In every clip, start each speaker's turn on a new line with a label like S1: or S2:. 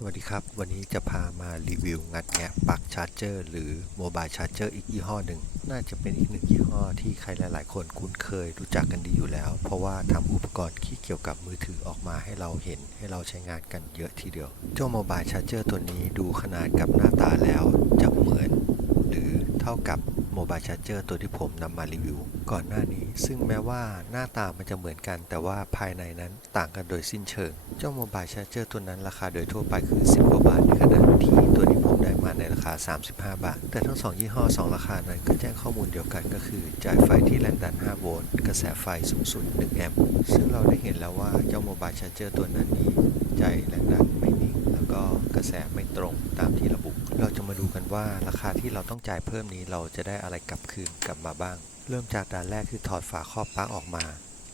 S1: สวัสดีครับ วันนี้จะพามารีวิวงัดแงะปลั๊กชาร์จเจอร์หรือโมบายชาร์จเจอร์อีกยี่ห้อหนึ่ง น่าจะเป็นอีกหนึ่งยี่ห้อที่ใครหลาย ๆ คนคุ้นเคยรู้จักกันดีอยู่แล้ว เพราะว่าทำอุปกรณ์ที่เกี่ยวกับมือถือออกมาให้เราเห็นให้เราใช้งานกันเยอะทีเดียว เจ้าโมบายชาร์จเจอร์ตัวนี้ดูขนาดกับหน้าตาแล้วจะเหมือน หรือเท่ากับโมบายชาร์เจอร์ตัวที่ผมนำมารีวิว ก่อนหน้านี้ ซึ่งแม้ว่าหน้าตามันจะเหมือนกัน แต่ว่าภายในนั้นต่างกันโดยสิ้นเชิง เจ้าโมบายชาร์เจอร์ตัวนั้นราคาโดยทั่วไปคือ 10 กว่าบาทในขณะที่ตัวนี้ผมได้มาในราคา 35 บาท แต่ทั้ง 2 ยี่ห้อ 2 ราคานั้นก็แจ้งข้อมูลเดียวกันก็คือ จ่ายไฟที่แรงดัน 5 โวลต์กระแสไฟสูงสุด 1 แอมป์ซึ่งเราได้เห็นแล้วว่าเจ้าโมบายชาร์เจอร์ตัวนั้นนี้จ่ายแรงดันไม่นิ่ง แล้วก็กระแสไม่ตรงตามที่ระบุ เราจะมาดูกันว่าราคาที่เราต้องจ่ายเพิ่มนี้เราจะได้อะไรกลับคืนกลับมาบ้าง เริ่มจากด่านแรกคือถอดฝาครอบปลั๊กออกมา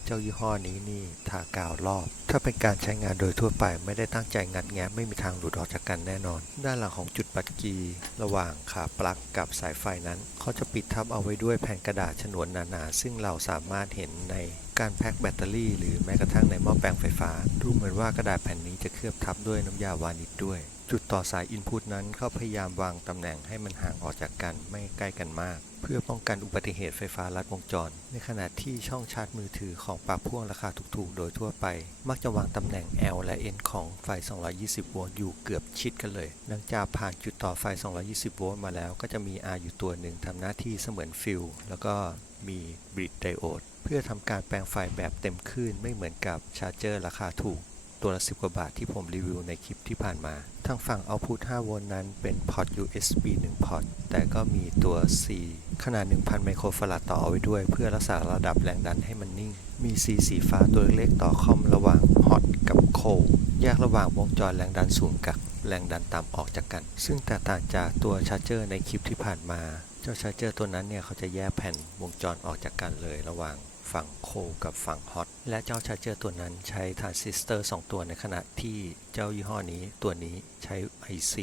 S1: เจ้ายี่ห้อนี้นี่ทากาวรอบ ถ้าเป็นการใช้งานโดยทั่วไปไม่ได้ตั้งใจงัดแงะไม่มีทางหลุดออกจากกันแน่นอน ด้านหลังของจุดปัดกีระหว่างขาปลั๊กกับสายไฟนั้น เขาจะปิดทับเอาไว้ด้วยแผ่นกระดาษฉนวนหนาๆซึ่งเราสามารถเห็นใน การแพ็คแบตเตอรี่หรือแม้กระทั่งในหม้อแปลงไฟฟ้า ดูเหมือนว่ากระดาษแผ่นนี้จะเคลือบทับด้วยน้ำยาวานิชด้วย จุดต่อสายอินพุตนั้นเขาพยายามวางตำแหน่งให้มันห่างออกจากกันไม่ใกล้กันมาก เพื่อป้องกันอุบัติเหตุไฟฟ้าลัดวงจร ในขณะที่ช่องชาร์จมือถือของปลั๊กพ่วงราคาถูกๆ โดยทั่วไป มักจะวางตำแหน่ง L และ N ของไฟ 220 โวลต์อยู่เกือบชิดกันเลยหลังจากผ่านจุดต่อไฟ 220 โวลต์มาแล้ว ก็จะมี R อยู่ตัวหนึ่งทำหน้าที่เสมือนฟิลแล้วก็มีบริดไดโอด เพื่อทำการแปลงไฟแบบเต็มคลื่นไม่เหมือนกับชาร์จเจอร์ราคาถูก ตัวละ 10 กว่าบาทที่ผมรีวิวในคลิปที่ผ่านมา ทางฝั่ง output 5 โวลต์นั้นเป็นพอร์ต USB 1 พอร์ต แต่ก็มีตัว C ขนาด 1,000 ไมโครฟาราดต่อเอาไว้ด้วย เพื่อรักษาระดับแรงดันให้มันนิ่ง มี C สีฟ้าตัวเล็กๆต่อคอมระหว่าง hot กับ cold แยกระหว่างวงจรแรงดันสูงกับแรงดันต่ำออกจากกัน ซึ่งแตกต่างจากตัวชาร์จเจอร์ในคลิปที่ผ่านมา เจ้าชาร์จเจอร์ตัวนั้นเนี่ยเขาจะแยกแผ่นวงจรออกจากกันเลยระหว่าง ฝั่งโคกับฝั่งฮอตและเจ้าชาร์จเจอร์ตัวนั้นใช้ทรานซิสเตอร์ 2 ตัวในขณะที่เจ้ายี่ห้อนี้ตัวนี้ใช้ IC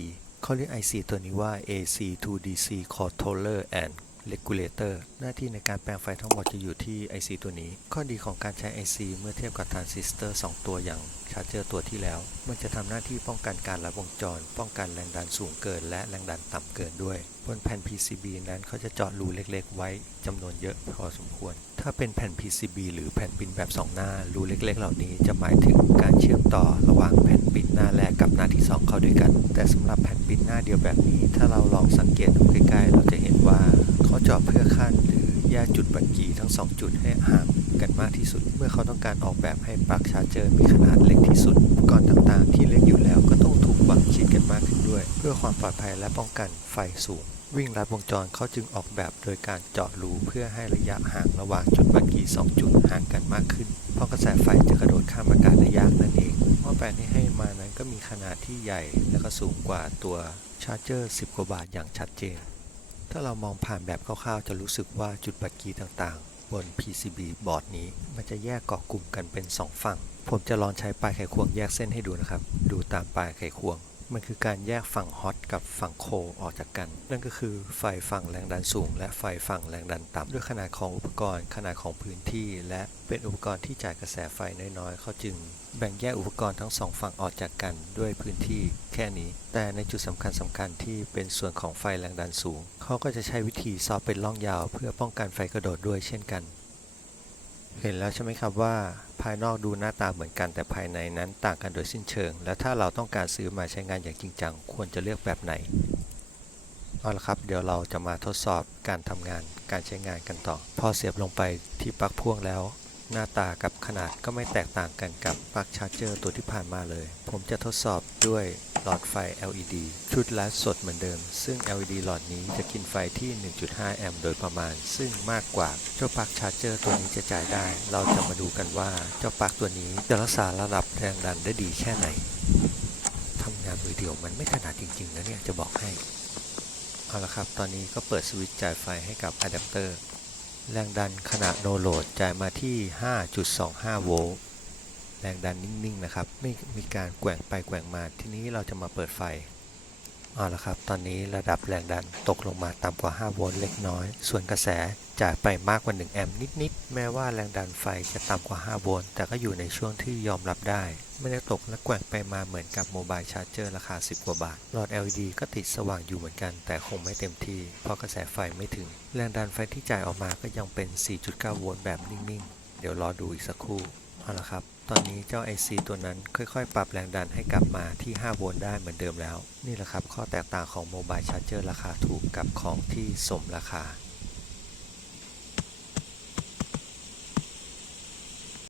S1: เขาเรียก IC ตัวนี้ว่า AC to DC controller and regulator หน้าที่ในการแปลงไฟทั้งหมดจะอยู่ที่ IC ตัวนี้ ข้อดีของการใช้ IC เมื่อเทียบกับทรานซิสเตอร์ 2 ตัวอย่างชาร์จเจอร์ตัวที่แล้ว มันจะทำหน้าที่ป้องกันการลัดวงจร ป้องกันแรงดันสูงเกิน และแรงดันต่ำเกินด้วย บนแผ่น PCB นั้นเขาจะเจาะรูเล็กๆ ไว้จำนวนเยอะพอสมควร ถ้าเป็นแผ่น PCB หรือแผ่นปินแบบ 2 หน้า รูเล็กๆ เหล่านี้จะหมายถึงการเชื่อมต่อระหว่างแผ่นปินหน้าแรกกับหน้าที่ 2 เข้าด้วยกัน แต่สำหรับแผ่นปินหน้าเดียวแบบนี้ ถ้าเราลองสังเกตดูใกล้ๆ เราจะเห็นว่า เขาเจาะเพื่อขั้นหรือแยกจุดบัญชีทั้ง 2 จุดให้ห่างกันมากที่สุด เมื่อเขาต้องการออกแบบให้ปลั๊กชาร์จเจอร์มีขนาดเล็กที่สุดอุปกรณ์ต่างๆ ที่เล็กอยู่แล้วก็ต้องถูกวางชิดกันมากขึ้นด้วย เพื่อความปลอดภัยและป้องกันไฟสูง วิ่งลัดวงจรเขาจึงออกแบบโดยการเจาะรูเพื่อให้ระยะห่างระหว่างจุดบัญชี2จุดห่างกันมากขึ้น เพราะกระแสไฟจะกระโดดข้ามอากาศได้ยากนั่นเองหม้อแปลงที่ให้มานั้นก็มีขนาดที่ใหญ่และก็สูงกว่าตัวชาร์จเจอร์ 10 กว่าบาทอย่างชัดเจน ถ้าเรามองผ่านแบบคร่าวๆ จะรู้สึกว่าจุดปักกีต่างๆ บน PCB บอร์ดนี้ มันจะแยกเกาะกลุ่มกันเป็น 2 ฝั่ง ผมจะลองใช้ปลายไขควงแยกเส้นให้ดูนะครับ ดูตามปลายไขควง มันคือการแยกฝั่งฮอตกับฝั่งโคลออกจากกัน นั่นก็คือไฟฝั่งแรงดันสูง และไฟฝั่งแรงดันต่ำด้วยขนาดของอุปกรณ์ขนาดของพื้นที่ และเป็นอุปกรณ์ที่จ่ายกระแสไฟน้อยๆ เขาจึง แบ่งแยกอุปกรณ์ทั้งสองฝั่งออกจากกันด้วยพื้นที่แค่นี้ แต่ในจุดสำคัญสำคัญที่เป็นส่วนของไฟแรงดันสูง เขาก็จะใช้วิธีซอฟเป็นร่องยาว เพื่อป้องกันไฟกระโดดด้วยเช่นกัน เห็นแล้วใช่ไหมครับว่า ภายนอกดูหน้าตาเหมือนกันแต่ภายในนั้นต่างกันโดยสิ้นเชิง และถ้าเราต้องการซื้อมาใช้งานอย่างจริงจัง ควรจะเลือกแบบไหน เอาละครับ เดี๋ยวเราจะมาทดสอบการทำงานการใช้งานกันต่อ พอเสียบลงไปที่ปลั๊กพ่วงแล้ว หน้าตากับขนาดก็ไม่แตกต่างกันกับปลั๊กชาร์จเจอร์ตัวที่ผ่านมาเลย ผมจะทดสอบด้วย หลอดไฟ LED ชุดละสดเหมือนเดิม ซึ่ง LED หลอดนี้จะกินไฟที่ 1.5 แอมป์โดยประมาณ ซึ่งมากกว่าเจ้าปลั๊กชาร์จเจอร์ตัวนี้จะจ่ายได้ เราจะมาดูกันว่าเจ้าปลั๊กตัวนี้จะรักษาระดับแรงดันได้ดีแค่ไหนทำงานมือเดียวมันไม่ถนัดจริงๆนะเนี่ยจะบอกให้ เอาละครับ ตอนนี้ก็เปิดสวิตช์จ่ายไฟให้กับอะแดปเตอร์แรงดันขณะโนโหลดจ่ายมาที่ 5.25 โวลต์ แรงดันนิ่งๆนะครับ ไม่มีการแกว่งไปแกว่งมาทีนี้เราจะมาเปิดไฟเอาละครับ ตอนนี้ระดับแรงดันตกลงมาต่ำกว่า 5 โวลต์เล็กน้อย ส่วนกระแสจ่ายไปมากกว่า 1 แอมป์นิดๆ แม้ว่าแรงดันไฟจะต่ำกว่า 5 โวลต์ แต่ก็อยู่ในช่วงที่ยอมรับได้ ไม่ได้ตกและแกว่งไปมาเหมือนกับโมบายชาร์จเจอร์ราคา 10 กว่าบาท หลอด LED ก็ติดสว่างอยู่เหมือนกัน แต่คงไม่เต็มที่ เพราะกระแสไฟไม่ถึง แรงดันไฟที่จ่ายออกมาก็ยังเป็น 4.9 โวลต์แบบนิ่งๆ เดี๋ยวรอดูอีกสักครู่เอาละครับ ตอนนี้เจ้า IC ตัวนั้นค่อยๆ ปรับแรงดันให้กลับมาที่ 5 โวลต์ได้เหมือนเดิมแล้ว นี่แหละครับ ข้อแตกต่างของโมบายชาร์จเจอร์ราคาถูกกับของที่สมราคา